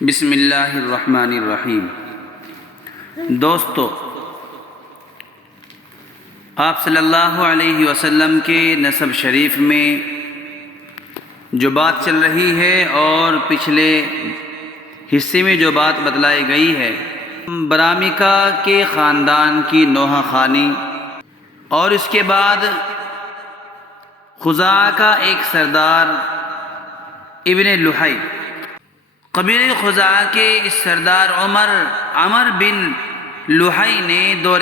بسم اللہ الرحمن الرحیم۔ دوستو، آپ صلی اللہ علیہ وسلم کے نسب شریف میں جو بات چل رہی ہے اور پچھلے حصے میں جو بات بتلائی گئی ہے، برامکہ کے خاندان کی نوحہ خانی اور اس کے بعد خزاعہ کا ایک سردار ابن لحی، قبیلہ خزاعہ کے اس سردار عمر بن لحی نے دور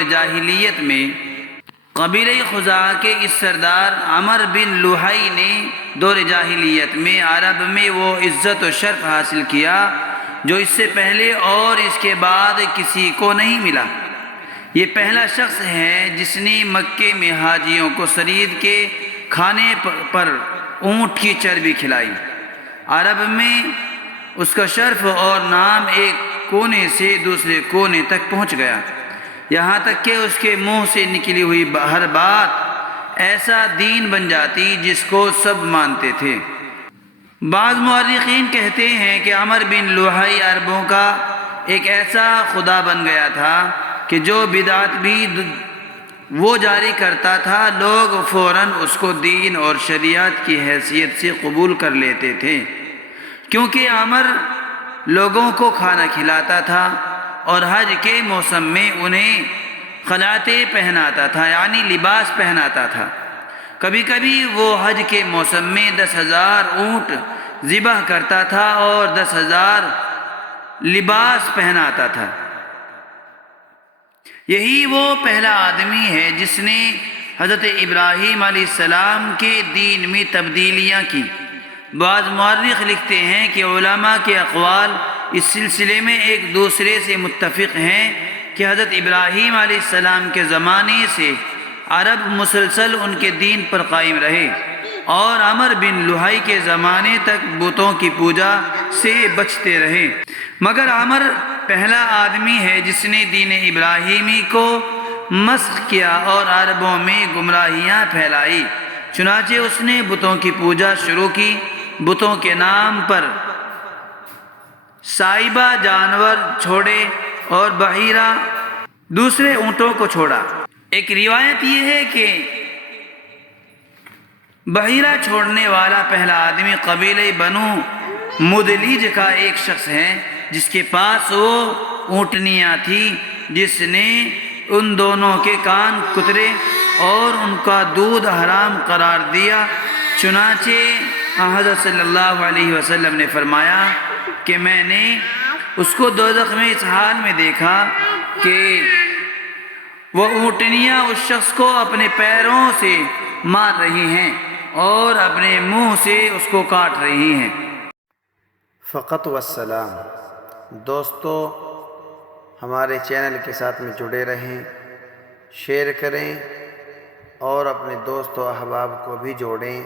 جاہلیت میں عرب میں وہ عزت و شرف حاصل کیا جو اس سے پہلے اور اس کے بعد کسی کو نہیں ملا۔ یہ پہلا شخص ہے جس نے مکے میں حاجیوں کو سرید کے کھانے پر اونٹ کی چربی کھلائی۔ عرب میں اس کا شرف اور نام ایک کونے سے دوسرے کونے تک پہنچ گیا، یہاں تک کہ اس کے منہ سے نکلی ہوئی ہر بات ایسا دین بن جاتی جس کو سب مانتے تھے۔ بعض مورخین کہتے ہیں کہ عمر بن لحی عربوں کا ایک ایسا خدا بن گیا تھا کہ جو بدعت بھی وہ جاری کرتا تھا، لوگ فوراً اس کو دین اور شریعت کی حیثیت سے قبول کر لیتے تھے، کیونکہ عمر لوگوں کو کھانا کھلاتا تھا اور حج کے موسم میں انہیں خلعتیں پہناتا تھا، یعنی لباس پہناتا تھا۔ کبھی کبھی وہ حج کے موسم میں 10,000 اونٹ ذبح کرتا تھا اور 10,000 لباس پہناتا تھا۔ یہی وہ پہلا آدمی ہے جس نے حضرت ابراہیم علیہ السلام کے دین میں تبدیلیاں کی۔ بعض مورخ لکھتے ہیں کہ علماء کے اقوال اس سلسلے میں ایک دوسرے سے متفق ہیں کہ حضرت ابراہیم علیہ السلام کے زمانے سے عرب مسلسل ان کے دین پر قائم رہے اور عمر بن لحی کے زمانے تک بتوں کی پوجا سے بچتے رہے، مگر عمر پہلا آدمی ہے جس نے دین ابراہیمی کو مسخ کیا اور عربوں میں گمراہیاں پھیلائی۔ چنانچہ اس نے بتوں کی پوجا شروع کی، بتوں کے نام پر سائبہ جانور چھوڑے اور بحیرہ دوسرے اونٹوں کو چھوڑا۔ ایک روایت یہ ہے کہ بحیرہ چھوڑنے والا پہلا آدمی قبیلہ بنو مدلج کا ایک شخص ہے جس کے پاس وہ اونٹنیاں تھیں، جس نے ان دونوں کے کان کترے اور ان کا دودھ حرام قرار دیا۔ چنانچہ حضرت صلی اللہ علیہ وسلم نے فرمایا کہ میں نے اس کو دوزخ میں اس حال میں دیکھا کہ وہ اونٹنیاں اس شخص کو اپنے پیروں سے مار رہی ہیں اور اپنے منہ سے اس کو کاٹ رہی ہیں۔ فقط والسلام۔ دوستو، ہمارے چینل کے ساتھ میں جڑے رہیں، شیئر کریں اور اپنے دوست و احباب کو بھی جوڑیں۔